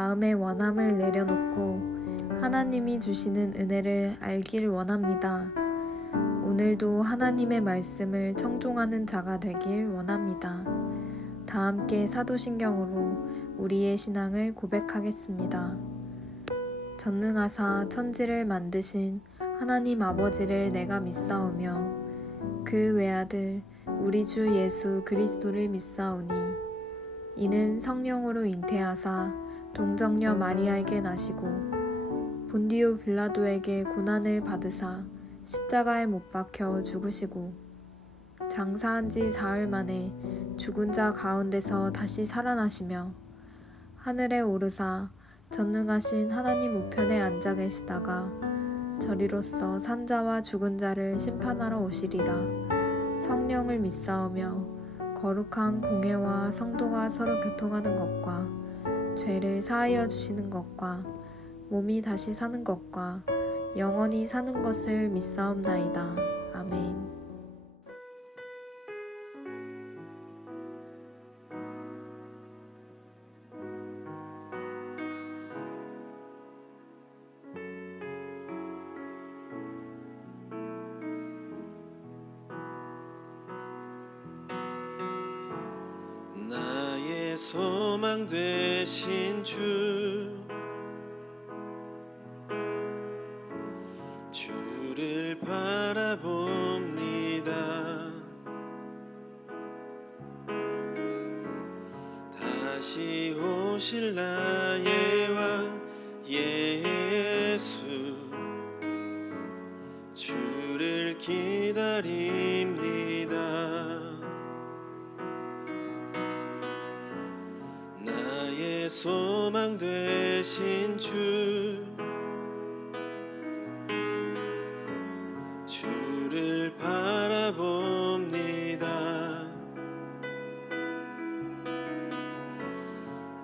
마음의 원함을 내려놓고 하나님이 주시는 은혜를 알길 원합니다. 오늘도 하나님의 말씀을 청종하는 자가 되길 원합니다. 다 함께 사도신경으로 우리의 신앙을 고백하겠습니다. 전능하사 천지를 만드신 하나님 아버지를 내가 믿사오며 그 외아들 우리 주 예수 그리스도를 믿사오니 이는 성령으로 잉태하사 동정녀 마리아에게 나시고 본디오 빌라도에게 고난을 받으사 십자가에 못 박혀 죽으시고 장사한 지 사흘 만에 죽은 자 가운데서 다시 살아나시며 하늘에 오르사 전능하신 하나님 우편에 앉아 계시다가 저리로서 산자와 죽은 자를 심판하러 오시리라. 성령을 믿사오며 거룩한 공회와 성도가 서로 교통하는 것과 죄를 사하여 주시는 것과 몸이 다시 사는 것과 영원히 사는 것을 믿사옵나이다. 아멘. 나의 소망 되신 주를 바라봅니다. 다시 오실 나의 왕 예수 주를 기다립니다. 나의 소망 되신 주를 바라봅니다.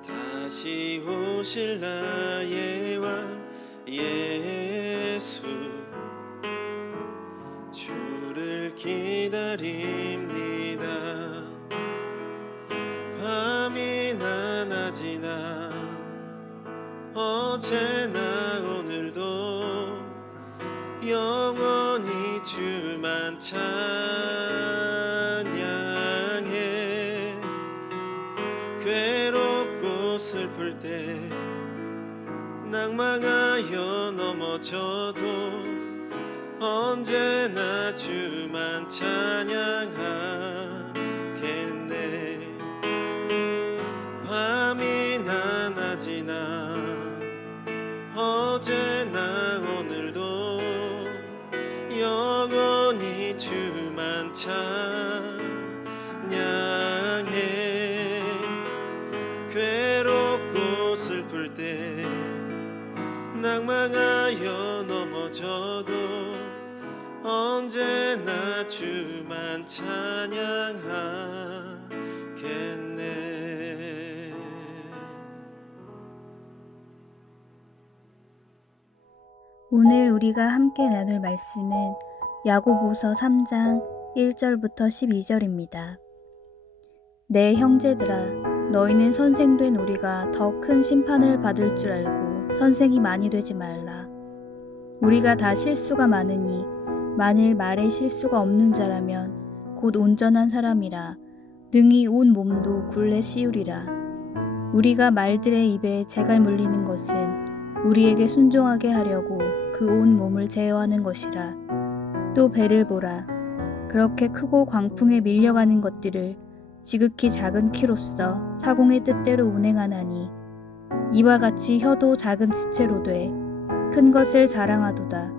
다시 오실 나의 왕 예수 주를 기다립니다. 밤이나 낮이나 어제나 오늘도 영원히 주만 찬양해. 괴롭고 슬플 때 낭망하여 넘어져도 언제나 주만 찬양하겠네. 밤이나 낮이나 어제나 오늘도 영원히 주만 찬양해. 괴롭고 슬플 때 낭망하여 넘어져도 언제나 주만 찬양하겠네. 오늘 우리가 함께 나눌 말씀은 야고보서 3장 1절부터 12절입니다. 내 형제들아, 너희는 선생된 우리가 더 큰 심판을 받을 줄 알고 선생이 많이 되지 말라. 우리가 다 실수가 많으니 만일 말에 실수가 없는 자라면 곧 온전한 사람이라 능히 온 몸도 굴레 씌우리라. 우리가 말들의 입에 재갈 물리는 것은 우리에게 순종하게 하려고 그 온 몸을 제어하는 것이라. 또 배를 보라. 그렇게 크고 광풍에 밀려가는 것들을 지극히 작은 키로써 사공의 뜻대로 운행하나니 이와 같이 혀도 작은 지체로 돼 큰 것을 자랑하도다.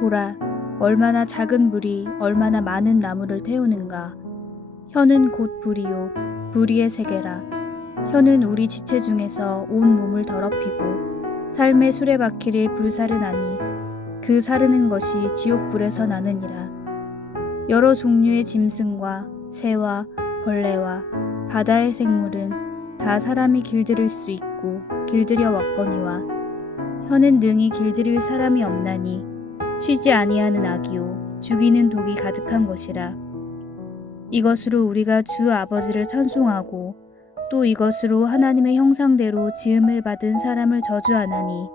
보라, 얼마나 작은 불이 얼마나 많은 나무를 태우는가. 혀는 곧 불이요 불의의 세계라. 혀는 우리 지체 중에서 온 몸을 더럽히고 삶의 수레바퀴를 불사르나니 그 사르는 것이 지옥불에서 나느니라. 여러 종류의 짐승과 새와 벌레와 바다의 생물은 다 사람이 길들일 수 있고 길들여 왔거니와 혀는 능히 길들일 사람이 없나니 쉬지 아니하는 악이요 죽이는 독이 가득한 것이라. 이것으로 우리가 주 아버지를 찬송하고 또 이것으로 하나님의 형상대로 지음을 받은 사람을 저주하나니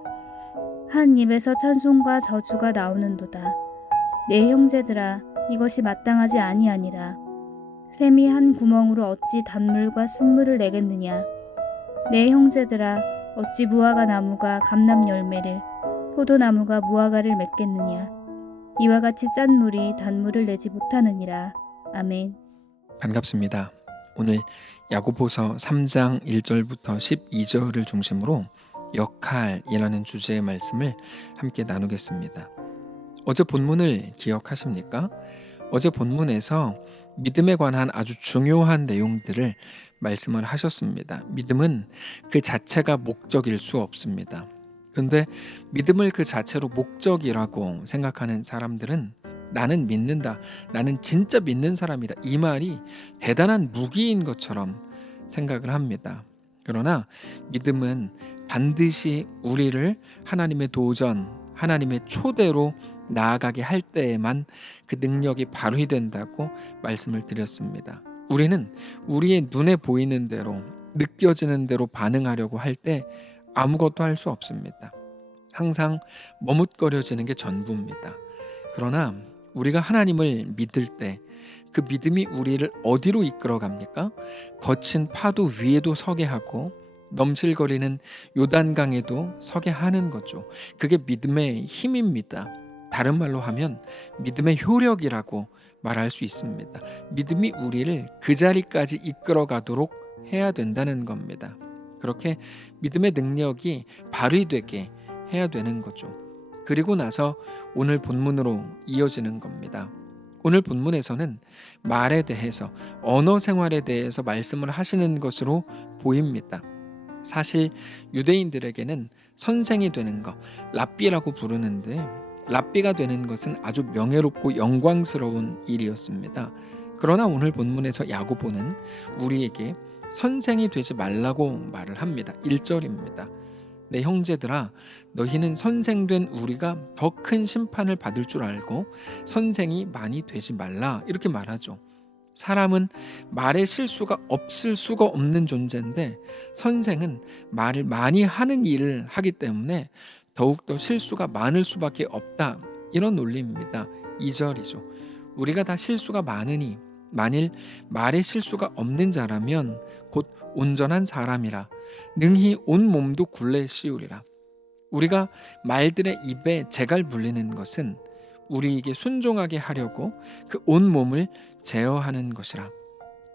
한 입에서 찬송과 저주가 나오는도다. 내 형제들아, 이것이 마땅하지 아니하니라. 샘이 한 구멍으로 어찌 단물과 쓴물을 내겠느냐. 내 형제들아, 어찌 무화과 나무가 감람 열매를, 포도나무가 무화과를 맺겠느냐. 이와 같이 짠 물이 단물을 내지 못하느니라. 아멘. 반갑습니다. 오늘 야고보서 3장 1절부터 12절을 중심으로 역할이라는 주제의 말씀을 함께 나누겠습니다. 어제 본문을 기억하십니까? 어제 본문에서 믿음에 관한 아주 중요한 내용들을 말씀을 하셨습니다. 믿음은 그 자체가 목적일 수 없습니다. 근데 믿음을 그 자체로 목적이라고 생각하는 사람들은 나는 믿는다, 나는 진짜 믿는 사람이다, 이 말이 대단한 무기인 것처럼 생각을 합니다. 그러나 믿음은 반드시 우리를 하나님의 도전, 하나님의 초대로 나아가게 할 때에만 그 능력이 발휘된다고 말씀을 드렸습니다. 우리는 우리의 눈에 보이는 대로, 느껴지는 대로 반응하려고 할 때 아무것도 할 수 없습니다. 항상 머뭇거려지는 게 전부입니다. 그러나 우리가 하나님을 믿을 때 그 믿음이 우리를 어디로 이끌어 갑니까? 거친 파도 위에도 서게 하고 넘실거리는 요단강에도 서게 하는 거죠. 그게 믿음의 힘입니다. 다른 말로 하면 믿음의 효력이라고 말할 수 있습니다. 믿음이 우리를 그 자리까지 이끌어 가도록 해야 된다는 겁니다. 그렇게 믿음의 능력이 발휘되게 해야 되는 거죠. 그리고 나서 오늘 본문으로 이어지는 겁니다. 오늘 본문에서는 말에 대해서, 언어 생활에 대해서 말씀을 하시는 것으로 보입니다. 사실 유대인들에게는 선생이 되는 것, 랍비라고 부르는데, 랍비가 되는 것은 아주 명예롭고 영광스러운 일이었습니다. 그러나 오늘 본문에서 야고보는 우리에게 선생이 되지 말라고 말을 합니다. 1절입니다. 내 형제들아, 너희는 선생된 우리가 더 큰 심판을 받을 줄 알고 선생이 많이 되지 말라, 이렇게 말하죠. 사람은 말에 실수가 없을 수가 없는 존재인데 선생은 말을 많이 하는 일을 하기 때문에 더욱더 실수가 많을 수밖에 없다, 이런 논리입니다. 2절이죠. 우리가 다 실수가 많으니 만일 말에 실수가 없는 자라면 곧 온전한 사람이라 능히 온 몸도 굴레 씌우리라. 우리가 말들의 입에 재갈 물리는 것은 우리에게 순종하게 하려고 그 온 몸을 제어하는 것이라.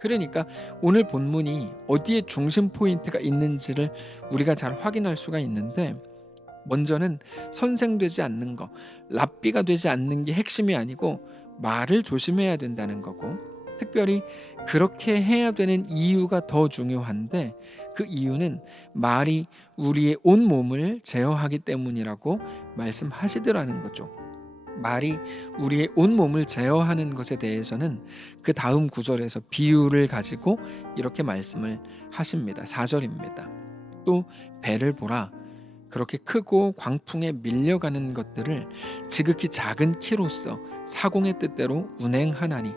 그러니까 오늘 본문이 어디에 중심 포인트가 있는지를 우리가 잘 확인할 수가 있는데, 먼저는 선생되지 않는 것, 랍비가 되지 않는 게 핵심이 아니고 말을 조심해야 된다는 거고, 특별히 그렇게 해야 되는 이유가 더 중요한데, 그 이유는 말이 우리의 온 몸을 제어하기 때문이라고 말씀하시더라는 거죠. 말이 우리의 온 몸을 제어하는 것에 대해서는 그 다음 구절에서 비유를 가지고 이렇게 말씀을 하십니다. 4절입니다. 또 배를 보라. 그렇게 크고 광풍에 밀려가는 것들을 지극히 작은 키로서 사공의 뜻대로 운행하나니,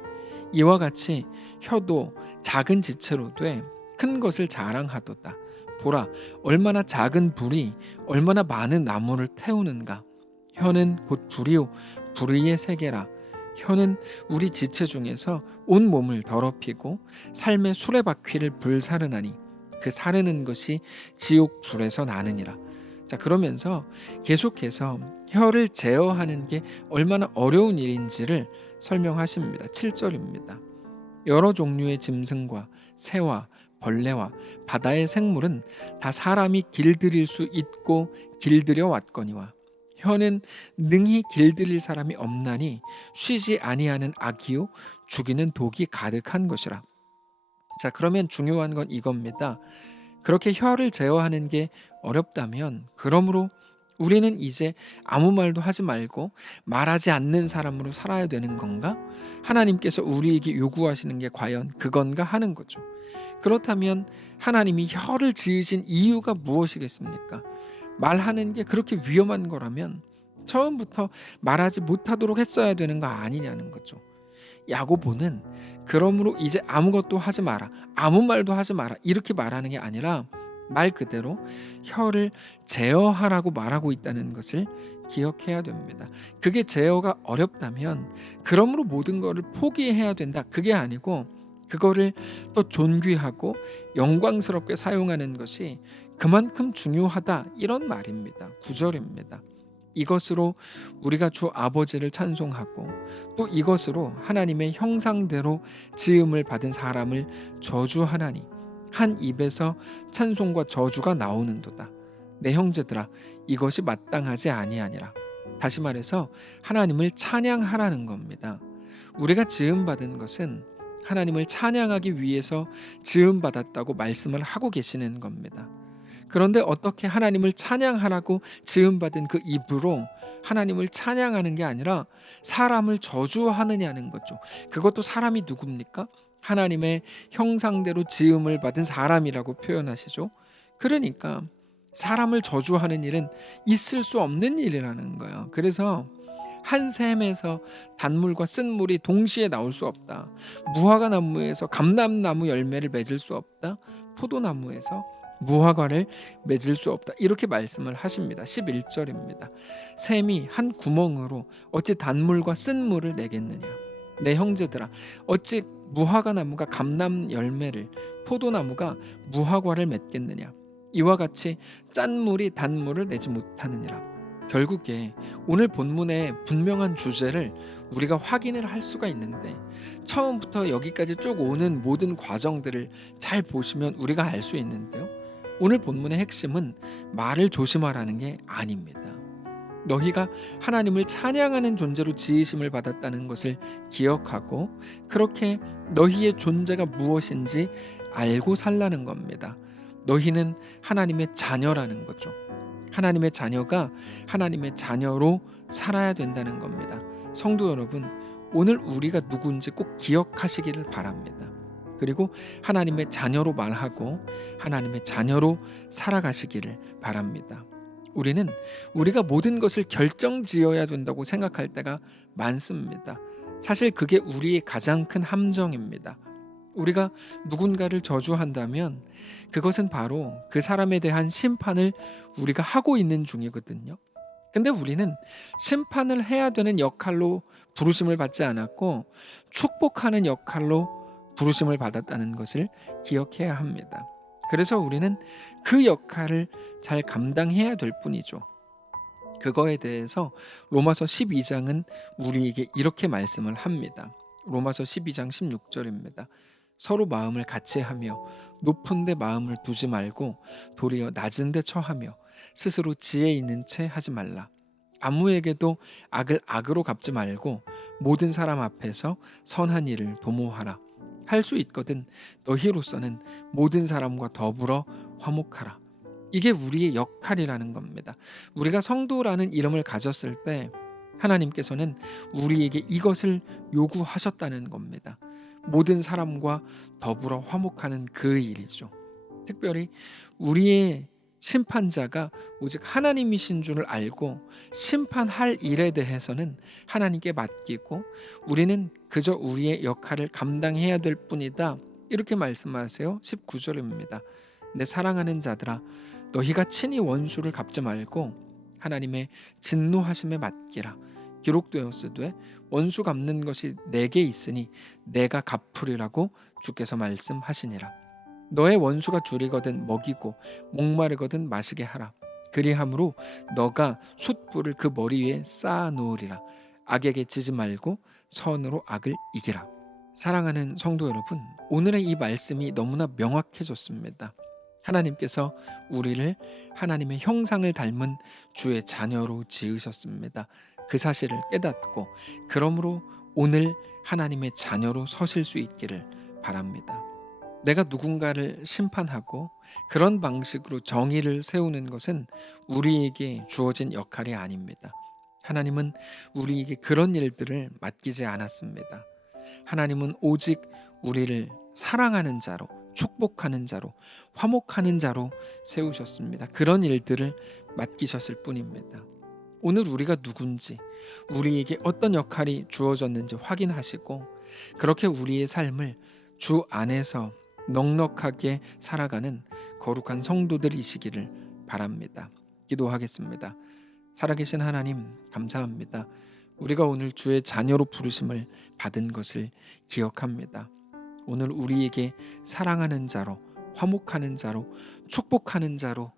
이와 같이 혀도 작은 지체로 돼 큰 것을 자랑하도다. 보라, 얼마나 작은 불이 얼마나 많은 나무를 태우는가. 혀는 곧 불이요 불의의 세계라. 혀는 우리 지체 중에서 온 몸을 더럽히고 삶의 수레바퀴를 불사르나니 그 사르는 것이 지옥 불에서 나느니라. 자, 그러면서 계속해서 혀를 제어하는 게 얼마나 어려운 일인지를 설명하십니다. 7절입니다. 여러 종류의 짐승과 새와 벌레와 바다의 생물은 다 사람이 길들일 수 있고 길들여 왔거니와 혀는 능히 길들일 사람이 없나니 쉬지 아니하는 악이요 죽이는 독이 가득한 것이라. 자, 그러면 중요한 건 이겁니다. 그렇게 혀를 제어하는 게 어렵다면 그러므로 우리는 이제 아무 말도 하지 말고 말하지 않는 사람으로 살아야 되는 건가? 하나님께서 우리에게 요구하시는 게 과연 그건가 하는 거죠. 그렇다면 하나님이 혀를 지으신 이유가 무엇이겠습니까? 말하는 게 그렇게 위험한 거라면 처음부터 말하지 못하도록 했어야 되는 거 아니냐는 거죠. 야고보는 그러므로 이제 아무것도 하지 마라, 아무 말도 하지 마라 이렇게 말하는 게 아니라 말 그대로 혀를 제어하라고 말하고 있다는 것을 기억해야 됩니다. 그게 제어가 어렵다면 그러므로 모든 것을 포기해야 된다, 그게 아니고 그거를 또 존귀하고 영광스럽게 사용하는 것이 그만큼 중요하다, 이런 말입니다. 9절입니다. 이것으로 우리가 주 아버지를 찬송하고 또 이것으로 하나님의 형상대로 지음을 받은 사람을 저주하나니 한 입에서 찬송과 저주가 나오는도다. 내 형제들아, 이것이 마땅하지 아니하니라. 다시 말해서 하나님을 찬양하라는 겁니다. 우리가 지음받은 것은 하나님을 찬양하기 위해서 지음받았다고 말씀을 하고 계시는 겁니다. 그런데 어떻게 하나님을 찬양하라고 지음받은 그 입으로 하나님을 찬양하는 게 아니라 사람을 저주하느냐는 거죠. 그것도 사람이 누굽니까? 하나님의 형상대로 지음을 받은 사람이라고 표현하시죠. 그러니까 사람을 저주하는 일은 있을 수 없는 일이라는 거예요. 그래서 한 샘에서 단물과 쓴물이 동시에 나올 수 없다. 무화과 나무에서 감람나무 열매를 맺을 수 없다. 포도나무에서 무화과를 맺을 수 없다. 이렇게 말씀을 하십니다. 11절입니다. 샘이 한 구멍으로 어찌 단물과 쓴물을 내겠느냐. 내 형제들아, 어찌 무화과 나무가 감람 열매를, 포도나무가 무화과를 맺겠느냐. 이와 같이 짠 물이 단물을 내지 못하느니라. 결국에 오늘 본문의 분명한 주제를 우리가 확인을 할 수가 있는데 처음부터 여기까지 쭉 오는 모든 과정들을 잘 보시면 우리가 알 수 있는데요. 오늘 본문의 핵심은 말을 조심하라는 게 아닙니다. 너희가 하나님을 찬양하는 존재로 지으심을 받았다는 것을 기억하고 그렇게 너희의 존재가 무엇인지 알고 살라는 겁니다. 너희는 하나님의 자녀라는 거죠. 하나님의 자녀가 하나님의 자녀로 살아야 된다는 겁니다. 성도 여러분, 오늘 우리가 누군지 꼭 기억하시기를 바랍니다. 그리고 하나님의 자녀로 말하고 하나님의 자녀로 살아가시기를 바랍니다. 우리는 우리가 모든 것을 결정지어야 된다고 생각할 때가 많습니다. 사실 그게 우리의 가장 큰 함정입니다. 우리가 누군가를 저주한다면 그것은 바로 그 사람에 대한 심판을 우리가 하고 있는 중이거든요. 근데 우리는 심판을 해야 되는 역할로 부르심을 받지 않았고 축복하는 역할로 부르심을 받았다는 것을 기억해야 합니다. 그래서 우리는 그 역할을 잘 감당해야 될 뿐이죠. 그거에 대해서 로마서 12장은 우리에게 이렇게 말씀을 합니다. 로마서 12장 16절입니다. 서로 마음을 같이 하며 높은 데 마음을 두지 말고 도리어 낮은 데 처하며 스스로 지혜 있는 채 하지 말라. 아무에게도 악을 악으로 갚지 말고 모든 사람 앞에서 선한 일을 도모하라. 할 수 있거든 너희로서는 모든 사람과 더불어 화목하라. 이게 우리의 역할이라는 겁니다. 우리가 성도라는 이름을 가졌을 때 하나님께서는 우리에게 이것을 요구하셨다는 겁니다. 모든 사람과 더불어 화목하는 그 일이죠. 특별히 우리의 심판자가 오직 하나님이신 줄을 알고 심판할 일에 대해서는 하나님께 맡기고 우리는 그저 우리의 역할을 감당해야 될 뿐이다. 이렇게 말씀하세요. 19절입니다. 내 사랑하는 자들아, 너희가 친히 원수를 갚지 말고 하나님의 진노하심에 맡기라. 기록되었으되 원수 갚는 것이 내게 있으니 내가 갚으리라고 주께서 말씀하시니라. 너의 원수가 줄이거든 먹이고 목마르거든 마시게 하라. 그리함으로 너가 숯불을 그 머리 위에 쌓아 놓으리라. 악에게 지지 말고 선으로 악을 이기라. 사랑하는 성도 여러분, 오늘의 이 말씀이 너무나 명확해졌습니다. 하나님께서 우리를 하나님의 형상을 닮은 주의 자녀로 지으셨습니다. 그 사실을 깨닫고 그러므로 오늘 하나님의 자녀로 서실 수 있기를 바랍니다. 내가 누군가를 심판하고 그런 방식으로 정의를 세우는 것은 우리에게 주어진 역할이 아닙니다. 하나님은 우리에게 그런 일들을 맡기지 않았습니다. 하나님은 오직 우리를 사랑하는 자로, 축복하는 자로, 화목하는 자로 세우셨습니다. 그런 일들을 맡기셨을 뿐입니다. 오늘 우리가 누군지, 우리에게 어떤 역할이 주어졌는지 확인하시고 그렇게 우리의 삶을 주 안에서 넉넉하게 살아가는 거룩한 성도들이시기를 바랍니다. 기도하겠습니다. 살아계신 하나님, 감사합니다. 우리가 오늘 주의 자녀로 부르심을 받은 것을 기억합니다. 오늘 우리에게 사랑하는 자로, 화목하는 자로, 축복하는 자로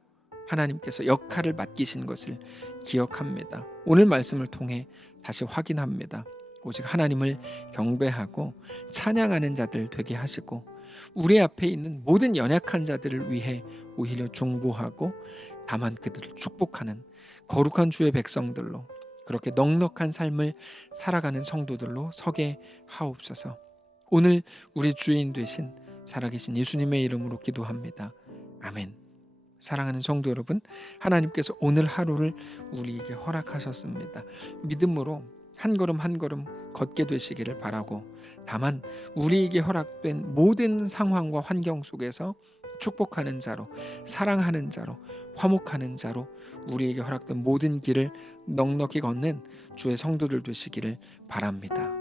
하나님께서 역할을 맡기신 것을 기억합니다. 오늘 말씀을 통해 다시 확인합니다. 오직 하나님을 경배하고 찬양하는 자들 되게 하시고, 우리 앞에 있는 모든 연약한 자들을 위해 오히려 중보하고 다만 그들을 축복하는 거룩한 주의 백성들로, 그렇게 넉넉한 삶을 살아가는 성도들로 서게 하옵소서. 오늘 우리 주인 되신 살아계신 예수님의 이름으로 기도합니다. 아멘. 사랑하는 성도 여러분, 하나님께서 오늘 하루를 우리에게 허락하셨습니다. 믿음으로 한 걸음 한 걸음 걷게 되시기를 바라고, 다만 우리에게 허락된 모든 상황과 환경 속에서 축복하는 자로, 사랑하는 자로, 화목하는 자로 우리에게 허락된 모든 길을 넉넉히 걷는 주의 성도들 되시기를 바랍니다.